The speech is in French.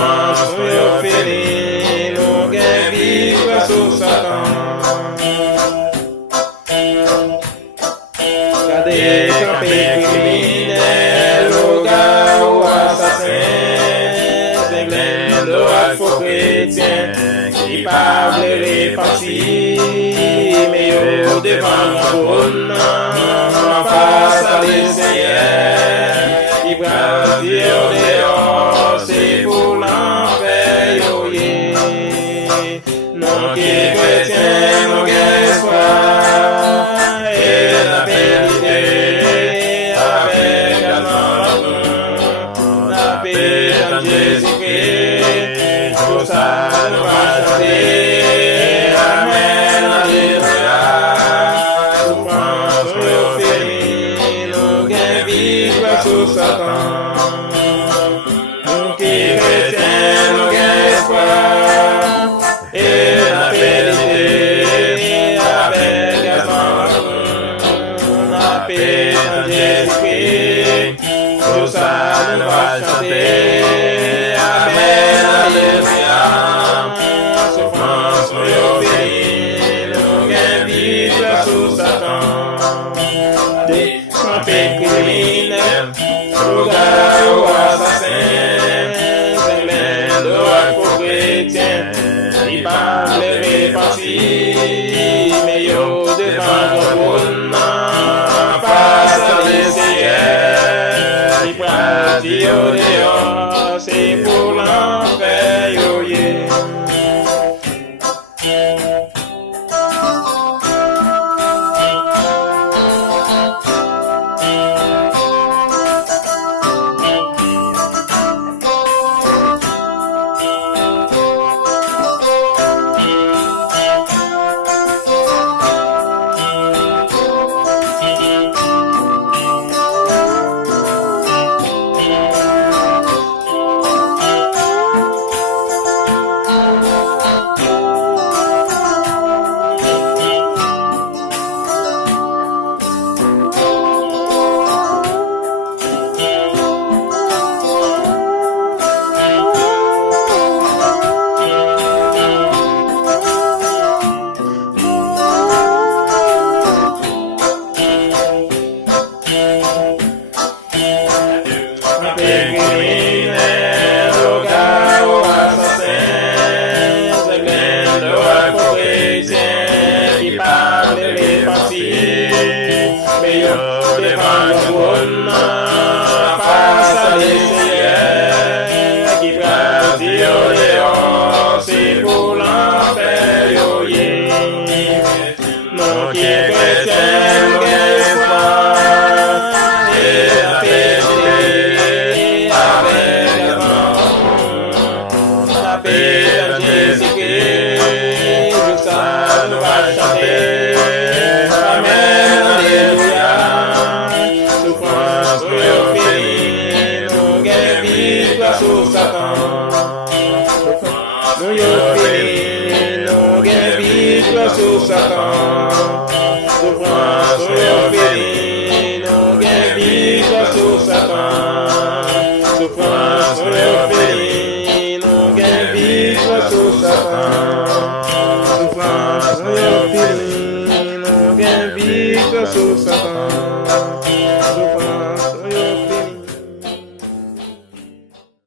souffrance nous yo fini, nous gain victoire sur Satan. Gardez campé criminel, au gars ou assassin, c'est plein de faux chrétiens qui parlent les partis, mais yo devant mon trône, face à les seigneurs, qui prend Dieu dehors, c'est pour l'enfer, yo yeah. Non qui est chrétien, non qui est espoir, et la vérité, avec la paix en Jésus-Christ, tout ça nous va chanter, Amen, Alléluia. Souffrance nous fait, nous gain victoire sur Satan. Nous qui chrétiens, nous gain espoir, et la vérité, avec la paix en Jésus-Christ, tout ça nous va chanter, Amen, Alléluia. Souffrance nous fait, nous gain victoire sur Satan. Des campés criminels, au gars ou assassin, c'est plein de faux chrétiens, ils parlent les partis, mais yo devant ton trône, face à les seigneurs, ils prennent Dieu dehors, c'est pour l'enfer, yo yeah. Souffrance,